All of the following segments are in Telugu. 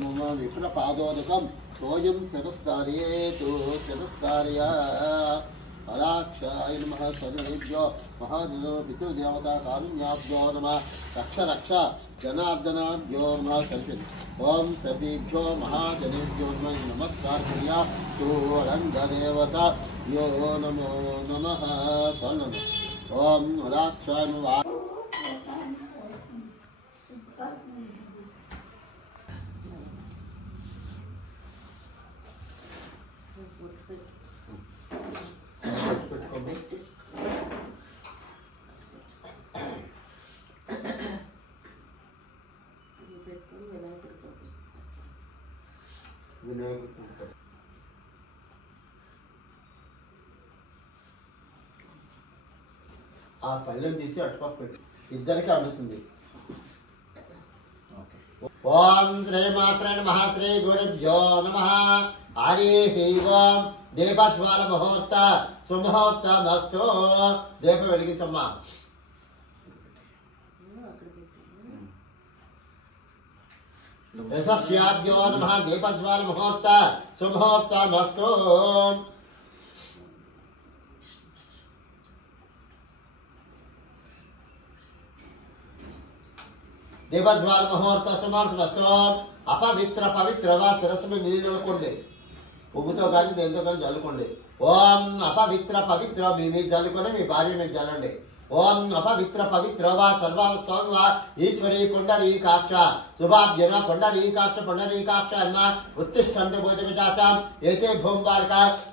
मम विप्रपादोदकं सोऽयं शतस्तार्येतु शतस्तार्य अलाक्षाय नमः सर्वेभ्यो महाजनो पितृदेवता कारुण्याभ्यो नमः रक्ष रक्ष जनार्दनाभ्यो नमः सर्वेभ्यो ओं सर्वेभ्यो महाजनेभ्यो नमः नमस्कार क्रिया तोरङ्गदेवता यो नमो नमः ओं अलाक्षाय नमः ఆ పళ్ళెం తీసి అటుపక్క పెట్టి ఇద్దరికి అందుతుంది. ఓం శ్రీ మాత్రే నమః శ్రీ గురుభ్యో నమః హరి ఓం దీపజ్వాల ముహూర్త సుముహూర్తమస్తు. దీపం వెలిగించమ్మా. యశస్యాభ్యో నమః దీపజ్వాల ముహూర్త సుముహూర్తమస్తు. దీపజ్వాల ముహూర్త సుముహూర్తమస్తు. అపవిత్ర పవిత్ర శిరస్సు మీద నీళ్ళు చల్లుకోండి. పువ్వుతో కానీ దేంతో కానీ చల్లుకోండి. ఓం అపవిత్ర పవిత్ర మీ మీద చల్లుకొని మీ భార్య మీద చల్లండి. ఓం అపవిత్ర పవిత్ర వా సర్వోత్సవ ఈశ్వరీ పుండరీకాక్ష శుభాభ్యన పుండరీకాక్ష పుండరీకాక్ష అన్న ఉత్తిష్టంత భోజమిచాచాం ఏతే భూంబార్క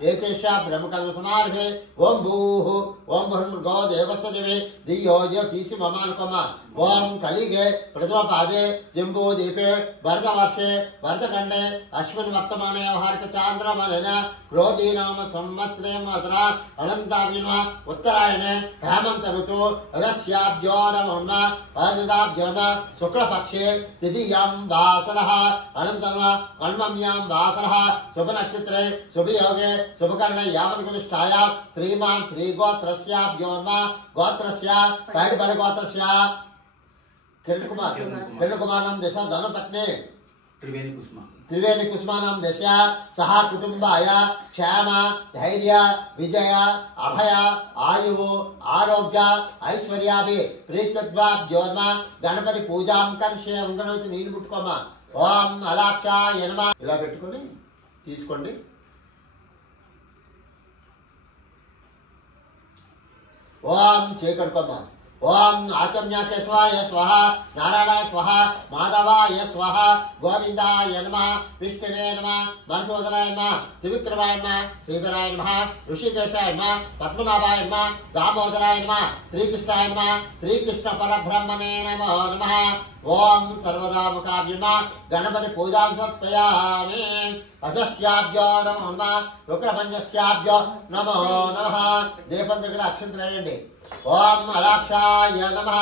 ఏతేషా బ్రహ్మకర్మ సమార్భే ఓం భూః ఓం భూర్గో దేవస్య దివే ధియో యో తీసి మమానుకమ. ఓం కలిగే ప్రథమ పాదే జంబూ దీపే భరతవర్షే భరతఖండే అశ్విన్ వర్తమానే వ్యవహారిక చాంద్రమలన క్రోధీ నామ సంవత్సరే మాత్ర అనంతాగ్నిమ ఉత్తరాయణే హేమంత ఋతు అగస్యాభ్యో నమః అరుణాభ్యో శుక్లపక్షే తిథియాం వాసరః అనంతరం కల్మమ్యాం వాసరః శుభ నక్షత్రే శుభయోగే శుభకర్ణ యావన్గునిష్టాయ శ్రీమాన్ శ్రీగోత్రస్యాభ్యో గోత్రస్య పైడిపల్లి గోత్రస్య కిరణ్ కుమార్ నామ దశ ధనపత్ని త్రివేణి కుసుమానాం దశ సహ కుటుంబాయ క్షేమ ధైర్య విజయ అభయ ఆయువు ఆరోగ్య ఐశ్వర్యాభి ప్రీత్యద్వాభ్యోర్మ గణపతి పూజాం కర్షయం గణపతి నీళ్ళు పుట్టుకోమా. ఓం అలాక్షాయ నమః. ఇలా పెట్టుకొని తీసుకోండి. ఓం చేకడుకోమా. ఓం ఆచమ్యాకే స్వాయ స్వహ నారాయణాయ స్వహ మాధవాయ స్వహ గోవిందాయ నమః విష్ణువే నమః మధుసూదనాయ నమః త్రివిక్రమాయ నమః శ్రీధరాయ నమః ఋషికేశాయ నమః పద్మనాభాయ నమః దామోదరాయ నమః శ్రీకృష్ణాయ నమః శ్రీకృష్ణ పరబ్రహ్మణే నమో నమః. ఓం సర్వదాముఖాభ్య నమః గణపతి పూజాం సమర్పయామి. అజస్యాభ్యో నమో నమః శుక్రపంచస్యాభ్యో నమో నమః. దీపం దగ్గర అక్షంతలు వేయండి. ఓం అలాక్షాయ నమః.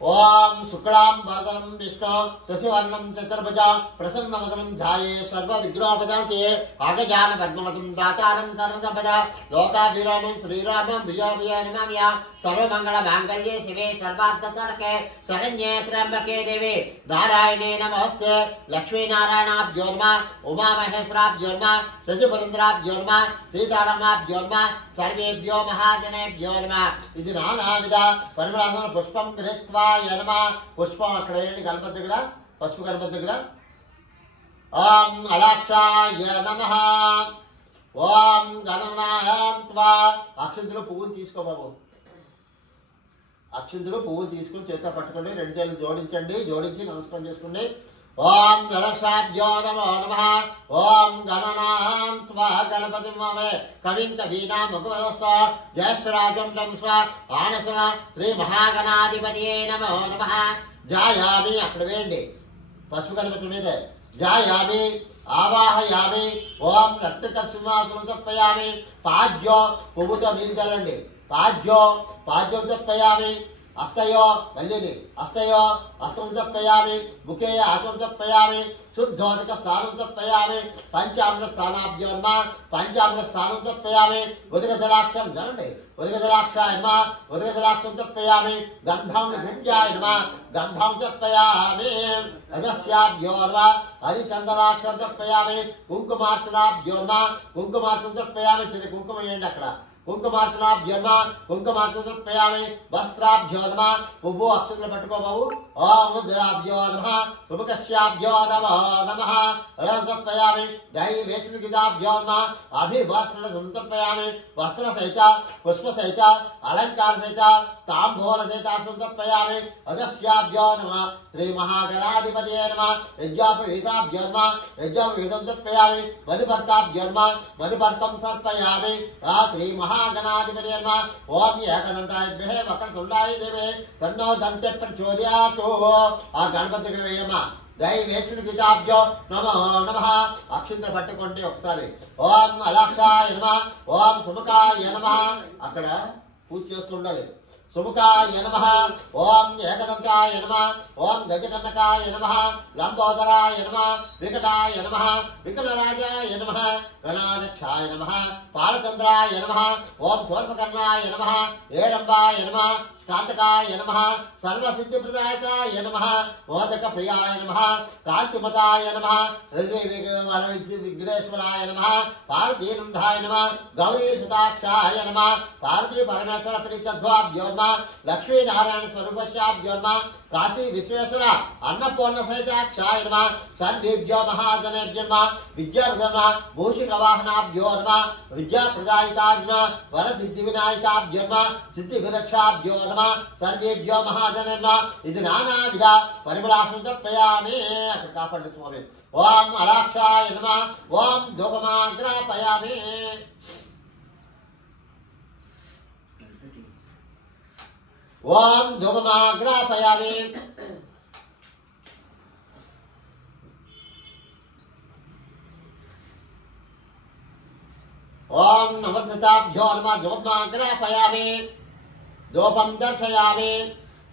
ఓం శుక్లాం వరదనం విష్ణు శశివర్ణం చతుర్భుజాం ప్రసన్నవదనం ధ్యాయే సర్వ విఘ్నోపశాంతే ఆగజాన పద్మవతం దాతారం సర్వసంపద లోకాభిరామం శ్రీరామం విజయ నమామ్య సర్వమంగళ మాంగళ్యే శివే సర్వార్థ సాధకే శరణ్యే త్ర్యంబకే దేవి నారాయణే నమస్తే. లక్ష్మీనారాయణాభ్యో నమః ఉమామహేశ్వరాభ్యో నమః శశిపురంద్రాభ్యో నమః సీతారామాభ్యో నమః సర్వేభ్యో మహాజనేభ్యో నమః. ఇది నానావిధ పరిమళాసన పుష్పం గృహీత్వా నమః. పుష్పం అక్కడ వేయండి గణపతి దగ్గర, పసుపు గణపతి దగ్గర. ఓం అలాక్షాయ నమః. ఓం గణనాయంత్వా. అక్షంతులు పువ్వులు తీసుకో బాబు. అక్షంతులు పువ్వులు తీసుకుని చేత పట్టుకోండి. రెండు చేతులు జోడించండి. జోడించి నమస్కారం చేసుకోండి. ఓం ధనక్షాభ్యో నమో నమః. ఓం గణనాయంత్వా గణపతిం వే కవిం కవీనాముపమస్వ జ్యేష్ఠరాజం తంస్వ ఆనసన శ్రీ మహాగణాధిపతియే నమో నమః. జాయామి అక్కడ వేయండి పసుపు గణపతి మీద. జాయామి ఆవాహయామి. ఓం రక్తిక సింహాసనం తప్పయామి. పాద్యో పువ్వుతో నీళ్ళు చల్లండి. పాద్యం తప్పయామి. अस्तयो मल्लिनी अस्तयो अस्त्रं तर्पयामि मुखे आचमं तर्पयामि शुद्धोदक स्थानं तर्पयामि पंचामृत स्थानाभ्यो नमः पंचामृत स्थानं तर्पयामि उदकजलाक्षं जलने उदकजलाक्षाय नमः उदकजलाक्षं तर्पयामि गन्धं गुञ्जाय नमः गन्धं तर्पयामि रजस्याभ्यो नमः हरिचन्दनाक्षं तर्पयामि कुङ्कुमार्चनाभ्यो नमः कुङ्कुमार्चनं तर्पयामि चिर कुङ्कुमयेंडि अक्कड कुंकुमार्चनाभ्यो नमः कुंकुमार्चनं तर्पयामि वस्त्राभ्यो नमः पुव्वु अक्षतलु पट्टुकोबाबु ओम मुद्राभ्यो नमः सुमुखस्याभ्यो नमः तर्पयामि दैवेक्षणगिदाभ्यो नमः अभिवस्त्रं तर्पयामि वस्त्रसहित पुष्पसहित अलंकारसहित ताम्बूलसहित तर्पयामि अदस्याभ्यो नमः श्री महागणाधिपतये नमः यज्ञोपवीताभ्यो नमः यज्ञोपवीतं तर्पयामि मधुपर्काभ्यो नमः मधुपर्कं तर्पयामि श्री महागणाधिपतये नमः ओम एकदन्ताय विद्महे वक्रतुण्डाय धीमहि तन्नो दन्ते प्रचोदयात् आ गणपति ग्रहयमा दैवेक्षणगिदाभ्यो नमो नमः अक्षिंद्र पट्टुकोंడి ఒకసారి ఓం అలాక్షాయ నమః ఓం సుముఖాయ నమః అక్కడ పూజ చేస్తుండాలి सुमुखाय नमः ओम एकदंताय नमः ओम गजकर्णकाय नमः लंबोदराय नमः विकटाय नमः विकलराजाय नमः गणाध्यक्षाय नमः पालचंद्राय नमः ओम स्वल्पकर्णाय नमः हेरंबाय नमः स्कांतकाय नमः सर्वसिद्धिप्रदायकाय नमः मोदकप्रियाय नमः कांतिमताय नमः विघ्नेश्वराय नमः पार्वतीनंदाय नमः गौरीसुताक्षाय नमः पार्वती परमेश्वर प्रीतध्वाभ्यो लक्ष्मी नारायण स्वरूपस्याभ्यो नमः काशी विश्वेश्वर अन्नपूर्ण सहिताक्षाय नमः सन्देभ्यो महाजनेभ्यो नमः विद्याप्रदान मूषिकवाहनाभ्यो नमः विद्याप्रदायिकाभ्यो नमः वरसिद्धिविनायकाभ्यो नमः सिद्धिविरक्षाभ्यो नमः सर्वेभ्यो महाजनेभ्यो नमः इति नानाविध परिमलाशं तर्पयामि कापड्डि स्वामी ओम अलाक्षाय नमः ओम धूपमाग्रापयामि ओम धूपमाग्रापयामि ओम नमस्ताभ्यो नमः धूपमाग्रापयामि धूपं दर्शयामि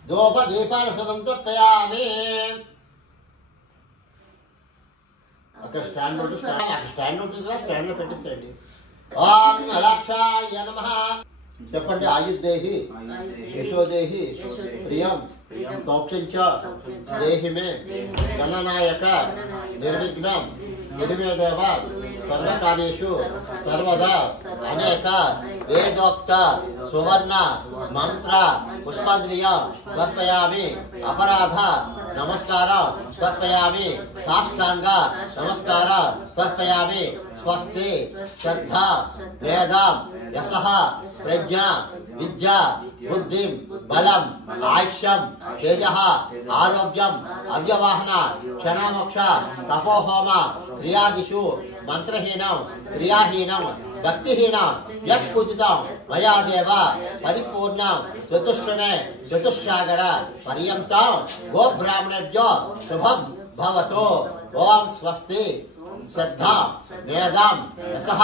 धूपदीपानुसुतं तर्पयामि अక్కడ స్టాండ్ ఉంటుందా స్టాండ్ లో పెట్టేసేయండి ఓం అలాక్షాయ నమః చెప్పండి ఆయుర్దేహి యశోదేహి ప్రియం సౌఖ్యం చ దేహి మే గణనాయక నిర్విఘ్నం నిర్మేదేవ సర్వకార్యేషు సర్వదా అనేక వేదోక్త సువర్ణ మంత్ర పుష్పాంజలియ సమర్పయామి అపరాధ నమస్కార సమర్పయామి సాష్టాంగ నమస్కార సమర్పయామి స్వస్తి శ్రద్ధ వేదం యశః ప్రజ్ఞ విద్య బుద్ధిం బలం ఆయుష్యం తేజః ఆరోగ్యం అవ్యవాహన క్షణమోక్ష తపోహోమ క్రియాదిషు మంత్రహీనం క్రియాహీనం భక్తిహీనం యత్ పూజితం మయా దేవ పరిపూర్ణం చతుష్షమే చతుస్సాగర పర్యంతం గో బ్రాహ్మణేభ్యో శుభం భవతు ఓం స్వస్తి श्रद्धा वेदम यशः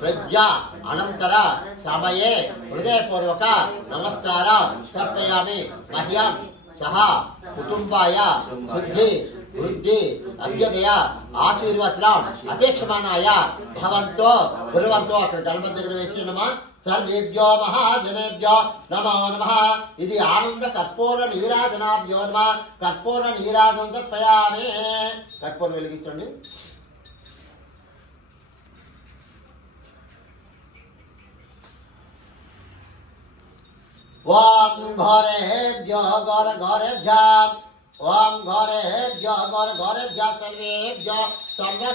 प्रज्ञा अनंतर समये हृदयपूर्वक नमस्कार समर्पयामि मह्यं सह कुटुंबाय शुद्धि वृद्धि अभ्युदय आशीर्वचनम अपेक्षमाणाय भवन्तो कुर्वन्तो अక్కడ గణపతి దగ్గర వేసి నమః सर्वेभ्यो महाजनेभ्यो नमो नमः इति आनंद कर्पूर नीराजनाभ्यो नमः कर्पूर नीराजनं तर्पयामि कर्पूर వెలిగించండి ओम घोरेभ्यो घोरेभ्याम् ओम घोरेभ्यो घोरेभ्यः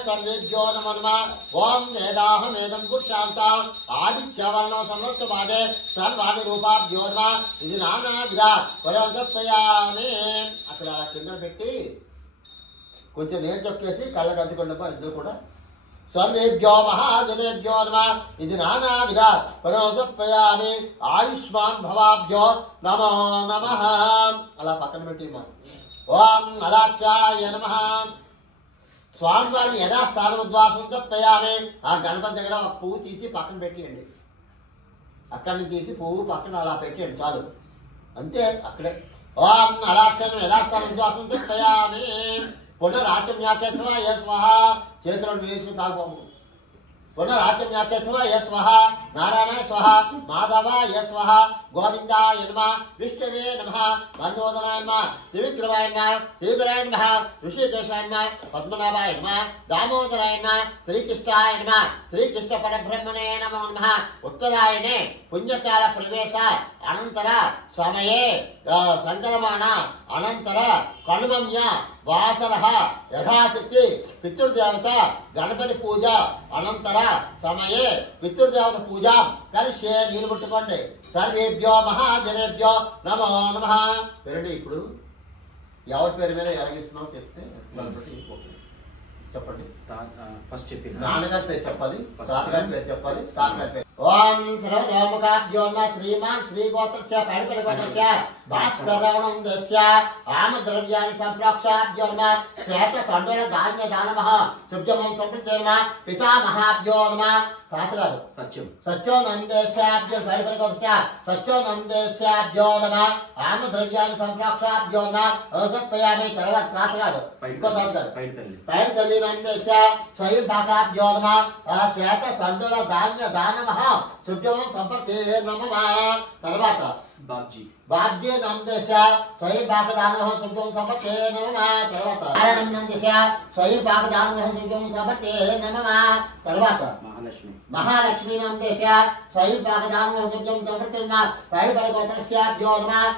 सर्वेभ्यो नमो नमः ओम वेदाहमेदं पुरुषान्ताम् आदित्यवर्णो संवत्सरपादे सर्वाणि रूपाभ्यो नमः इति नानाविध वरं तर्पयामि అక్కడ కింద పెట్టి కొంచెం నేల చొక్కేసి కళ్ళకి అద్దుకోండి ఇద్దరు కూడా सर्वेभ्यो महाजनेभ्यो नमः इति नानाविध प्रणोदत्पयामि आयुष्मान भवाभ्यो नमो नमः अला पక్కన పెట్టిమా ओम अलाक्षाय नमः స్వామివారి యథాస్థానముద్వాసం తప్పయామి ఆ గణపతి దగ్గర ఒక పువ్వు తీసి పక్కన పెట్టేయండి అక్కడి నుంచి తీసి పువ్వు పక్కన అలా పెట్టేయండి చాలు అంతే అక్కడే. ఓం అలాక్షణం యథాస్థానం శ్వాసం తిష్టయామి. పునరాచమ్యాకేశవాయ స్వాహ. చేతిలో నిలిచి తాగుతాము. పునరాచమ్యాకేశవాయ స్వాహ. నారాయణ స్వాహ. మాధవాయ స్వాహ. గోవిందాయ నమః. విష్ణవే నమః. మధుసూదనాయ నమః. త్రివిక్రమాయ నమః. శ్రీధరాయ నమః. ఋషికేశాయ నమః. పద్మనాభాయ నమః. దామోదరాయ నమః. శ్రీకృష్ణాయ నమః. శ్రీకృష్ణ పరబ్రహ్మణే నమో నమః. ఉత్తరాయణే పుణ్యకాల ప్రవేశ అనంతర సమయే సంక్రమణ అనంతర కణుమమ్య వాసర యథాశక్తి పితృదేవత గణపతి పూజ అనంతర సమయే పితృదేవత పూజ కలిసే నీరు పుట్టుకోండి. సర్వేభ్యో మహాజనేభ్యో నమో నమః. పేరండి. ఇప్పుడు ఎవరి పేరు మీద ఎలాగిస్తున్నావు చెప్తే చెప్పండి. ఫస్ట్ చెప్పి నాన్నగారి పేరు చెప్పాలి, తాతగారి పేరు చెప్పాలి, తాతగారి పేరు. ఓం సర్వతోముఖాభ్యోన్మ శ్రీమాన్ శ్రీగోత్రస్య పైడిపల్లిగోత్రస్య భాస్కరవణం దస్య ఆమద్రవ్యాన్ని సంప్రోక్షాభ్యోన్మ శ్వేత కండల ధాన్య దానమః శుభ్యమం సంప్రతేర్మ పితామహాభ్యో నమః. తాతగారు సత్యం సత్యో నందేశాభ్యో పైడిపల్లిగోత్రస్య సత్యో నందేశాభ్యో నమః ఆమద్రవ్యాన్ని సంప్రోక్షాభ్యో నమః ఔషధపయామి. తర్వాత తాతగారు ఇంకో తాతగారు పైడి తల్లి నందేశ స్వయం భాగాభ్యో నమః శ్వేత కండల ధాన్య దానమః శుభ్యమం సంపర్తే నమః. తర్వాత బాబ్జీ నందేశ స్వయం భాగదానమః శుభ్యం సంపర్తే నమః. తర్వాత నారాయణం నందేశ స్వయం భాగదానమః శుభ్యం సంపర్తే నమః. తర్వాత మహాలక్ష్మీ నందేశ స్వయం భాగదానమః శుభ్యం సంపర్తే నమః. పైడిపల్లిగోత్రస్యాభ్యో నమః.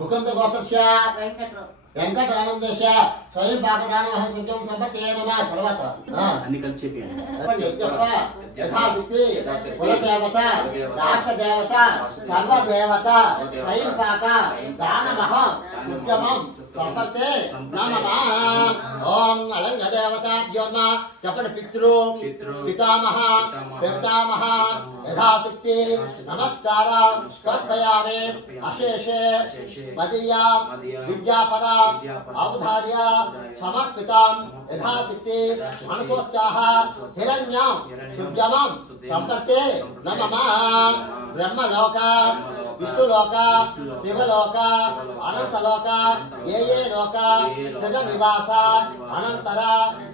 ముకుంద గోత్రస్య వెంకటానందేశ స్వయం భాగదానమః శుభ్యం సంపర్తే నమః. తర్వాత అన్ని కలిసి చెప్పి యథాశక్తి కులదేవత రాష్ట్రదేవత సర్వదేవత స్వయం భాగ దానమః శుభ్యమం సంపర్తే నమః. ఓం అలంగ దేవతాభ్యో నమః. చెప్పండి. పితృ పితామహ పితామహ యథాశక్తి నమస్కార సమర్పయామి. అశేషే మదీయా విద్యాపర అవధార్య సమర్పితం యథాశక్తి మనసోత్సాహ హిరణ్యం శుభ్యమం సంపర్తే నమః. బ్రహ్మలోక విష్ణులోక శివలోక అనంతలోక ఏ లోక స్థిర నివాస అనంతర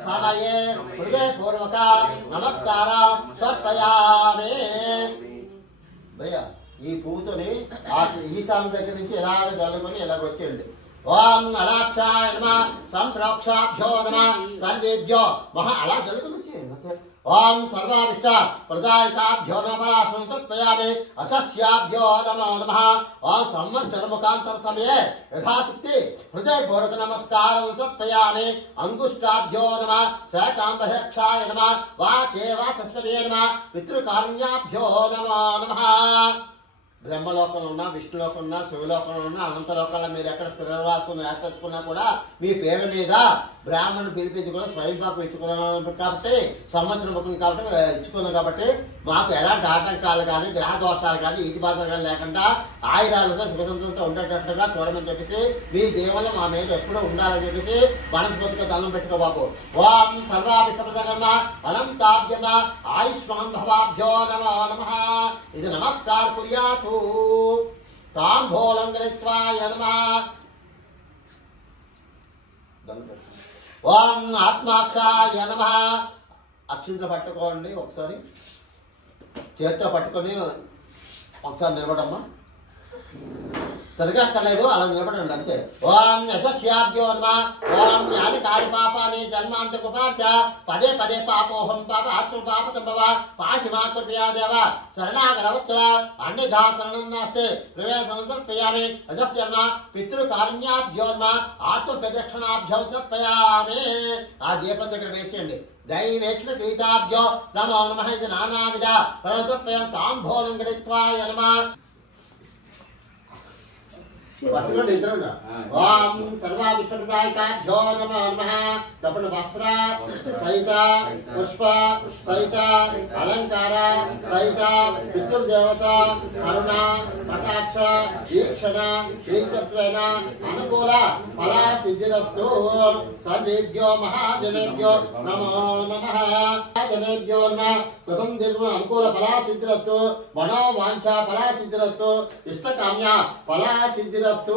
సమయే హృదయపూర్వక నమస్కారం సమర్పయామి. భయ్యా ఈ పువ్వుతోని ఈశాన్య దగ్గర నుంచి ఎలాగ జల్లుకొని ఎలాగొచ్చేయండి. ఓం అలాక్షాయ నమః సంప్రోక్షాభ్యో నమః సర్వేభ్యో మహా అలా జల్లుకొని వచ్చేయండి. ఓం సర్వావిష్ట ప్రదాయకాభ్యో నమః సంతత్పయామి. అసస్యాభ్యో నమో నమః. ఓం సంవత్సర ముఖాంతర సమయే యథాశక్తి హృదయపూర్వక నమస్కారం సమర్పయామి. అంగుష్టాభ్యో నమః శాకాంబరేక్షాయ నమః. వాచే వాచస్పదే నమః. పితృకారుణ్యాభ్యో నమో నమః. బ్రహ్మలోకంలో ఉన్న విష్ణులోకంలో ఉన్న శివలోకంలో ఉన్న అనంతలోకంలో మీరు ఎక్కడ స్థిరవాసం ఏర్పరచుకున్నా కూడా మీ పేరు మీద బ్రాహ్మణుని పిలిపించుకుని స్వయం పాకం ఇచ్చుకున్నాం కాబట్టి సంవత్సరం ముఖం కాబట్టి ఇచ్చుకున్నాం కాబట్టి మాకు ఎలాంటి ఆటంకాలు కానీ గ్రహ దోషాలు కానీ ఈటి బాధలు కానీ లేకుండా ఆయురాలతో సుఖసంతంతో ఉండేటట్లుగా చూడమని చెప్పేసి మీ దేవుళ్ళు మా మీద ఎప్పుడూ ఉండాలని చెప్పేసి మనస్ఫూర్తిగా దండం పెట్టుకో బాబు. ఓం సర్వాభిష్టప్రదగణ అనంతాభ్యన ఆయుష్మాన్ భవాభ్యో నమో నమః. ఇది నమస్కార కుర్యాతు. తాంబూలం గృహీత్వాయ నమః. ఓం ఆత్మాక్షాయ నమః. అక్షింతలు పట్టుకోండి. ఒకసారి చేతితో పట్టుకొని ఒకసారి నిలబడమ్మా. తిరగక్కర్లేదు, అలా నిలబడండి అంతే. ఓం యశస్యాభ్యో నమః. ఓం జ్ఞాని కాని పాపాని జన్మాంతకుపాచ పదే పదే పాపోహం పాప ఆత్మ పాప సంభవ పాశి మా కృపయా దేవ శరణాగరవత్సల అన్యథా శరణం నాస్తి ప్రవేశం సమర్పయామి. యశస్య నమః పితృకారుణ్యాభ్యో నమః. ఆత్మ ప్రదక్షిణాభ్యం సమర్పయామి. ఆ దీపం దగ్గర వేసేయండి. దైవేక్షణ తీతాభ్యో నమో నమః. ఇది నానావిధ పరమతత్వయం తాంబూలం గృహీత్వాయ నమః. పట్టుకోండి ఇద్దరు. ఓం సర్వా విశ్వప్రదాయకాభ్యో నమో నమః. తప్పుడు వస్త్ర సహిత పుష్ప సహిత అలంకార సహిత పితృదేవత కరుణ కటాక్ష వీక్షణ శ్రీచత్వేన అనుకూల ఫలా సిద్ధిరస్తు. సర్వేభ్యో మహాజనేభ్యో నమో నమః. జనేభ్యో నమః. సతం దీర్ఘ అనుకూల ఫలా సిద్ధిరస్తు. మనో వాంఛ ఫలా సిద్ధిరస్తు. ఇష్టకామ్య ఫలా సిద్ధిరస్తు.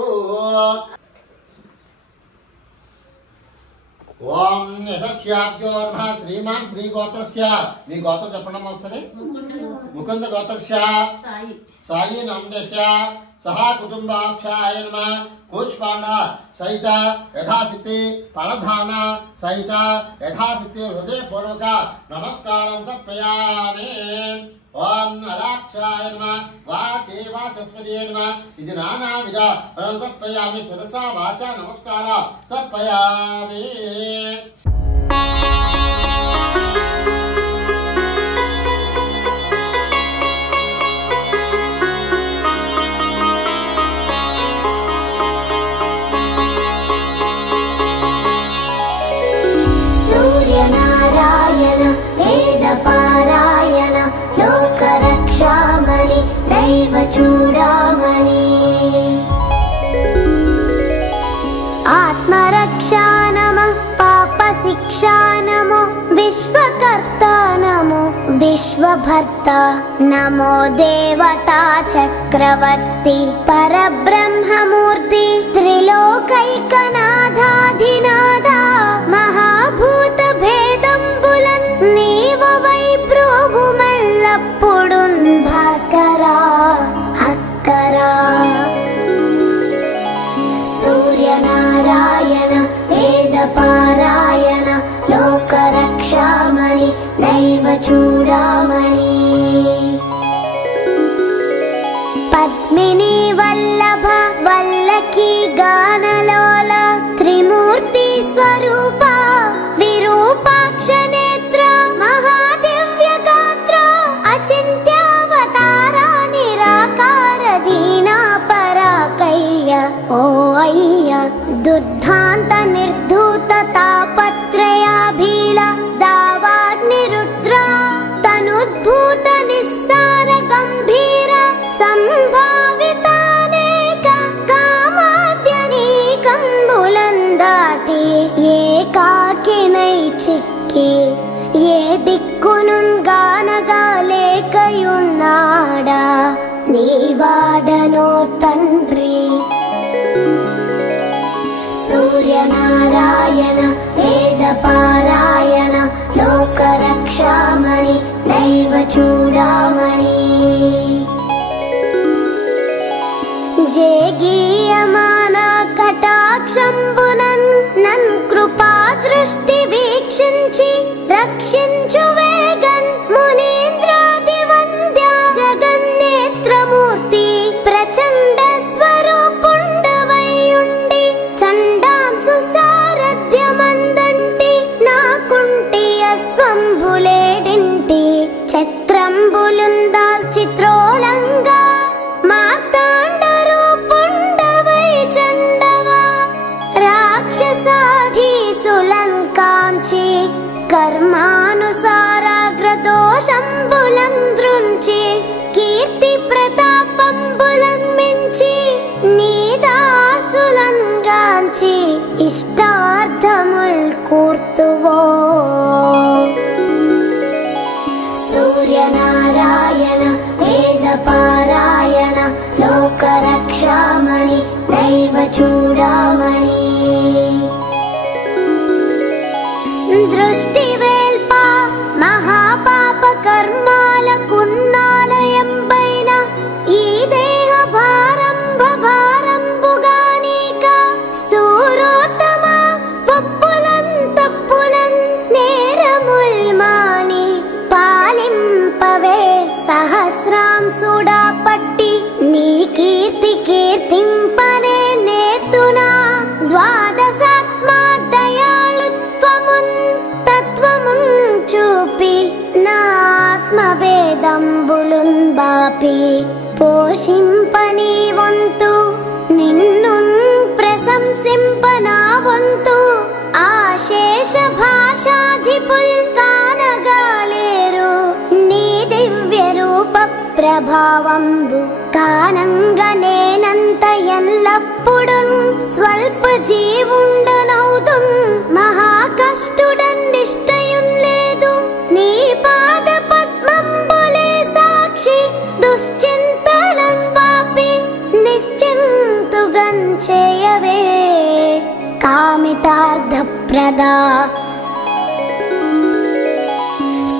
ఓం యశస్యాభ్యో నమః. శ్రీమాన్ శ్రీ గోత్రస్య. మీ గోత్రం చెప్పండి ఒకసారి. ముకుంద గోత్రస్య సాయి నామదేశ సహా కుటుంబాక్షాయ నమః. కూష్పాండ సహిత యథాశక్తి ఫలధాన సహిత యథాశక్తి హృదయపూర్వక నమస్కారం సమర్పయామి. ఓం అలాక్షాయ నమః. వాచే వాచస్పతియే నమః. ఇది నానావిధ సమర్పయామి. శిరసా వాచ నమస్కార సమర్పయామి. సూర్యనారాయణ వేదపారాయణ లోకరక్షామణి దైవ చూడామణి. ఆత్మరక్షా నమః. పాప శిక్షా నమో. విశ్వకర్త నమో. విశ్వభర్త నమో. దేవతా చక్రవర్తి పరబ్రహ్మమూర్తి త్రిలోకైకనాథాధినాథ మహాభూత భేదంబులన్ నీవవై ప్రోభుమెల్లప్పుడున్ భాస్కరా హస్కరా. సూర్యనారాయణ వేదపారాయణ లోకరక్షామణి దైవ చూడామణి. పద్మిని వల్లభ వల్లకి గానలోల త్రిమూర్తి స్వరూప విరూపాక్ష నేత్ర మహాదివ్య గాత్ర అచింత్యావతార నిరాకార దీనా పరాకయ్య ఓ అయ్య. దుర్ధాంత నిర్ధూత తాపత్రయాభీల దావాగ్నిరుద్ర తనుద్భూత నిస్సార గంభీర సంభావితానేక కామాద్యనీకంబులం దాటి ఏకాకినై చిక్కి ఏ దిక్కునున్ గానగా లేకయున్నాడా నీవాడనో తండ్రి. సూర్యనారాయణ వేదపారాయణ లోకరక్షామణి దైవ చూడామణి. జేగీయమాన కటాక్షంబునన్ నన్ కృపా దృష్టి వీక్షించి రక్షించు వేగన్ మునీంద్రాది వంద్య జగన్నేత్రమూర్తి ప్రచండ స్వరూపుండవైయుండి చండాంసు సారథ్యమందంటి నాకుంటి అశ్వంబులేడింటి చక్రంబులుందాల్ చిత్రోలంగా మార్తాండ రూపుండవై చండవా రాక్షసాధీసులన్ కాంచి కర్మానుసారాగ్రదోషంబులం దృంచి కీర్తి ప్రతాపంబులం మించి నీదాసులన్ గాంచి ఇష్టార్థముల్ కూర్తువో. సూర్యనారాయణ వేదపారాయణ లోకరక్షామణి దైవ చూడామణి. దృష్టి వేల్ప మహాపాప కర్మాల కున్నాలయం పైన ఈ దేహ భారంభ భారంబుగానీక సూరోత్తమ పప్పులన్ తప్పులన్ నేరముల్ మాని పాలింపవే సహస్రాంసుడా పట్టి నీ కీర్తి కీర్తింపనే నేర్తునా భావంబు కానంగనేనంత ఎల్లప్పుడున్ స్వల్ప జీవుండనౌతున్ మహా కష్టుడన్ నిష్టయున్ లేదు నీ పాద పద్మంబులే సాక్షి దుశ్చింతలన్ పాపి నిశ్చింతుగన్ చేయవే కామితార్థప్రదా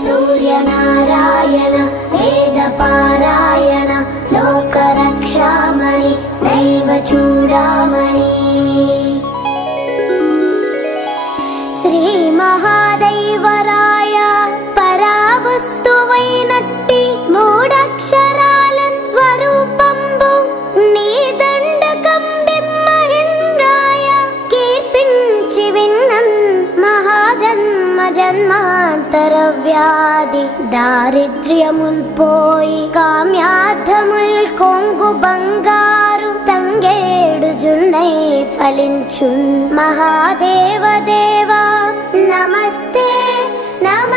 సూర్యనారాయణ వేదపారాయణ లోకరక్షామణి నైవ చూడామణి శ్రీ మహాదైవరాయ పరావస్తువైనట్టి మూడక్షరాలన్ స్వరూపంబు నీ దండకం బిమ్మహిన్రాయ కీర్తించి విన్నన్ మహాజన్మ జన్మాంతర వ్యాధి దారిద్ర్యముల్ పోయి కామ్యార్థముల్ కొంగు బంగారు తంగేడు జున్నై ఫలించున్ మహాదేవ దేవా నమస్తే నమ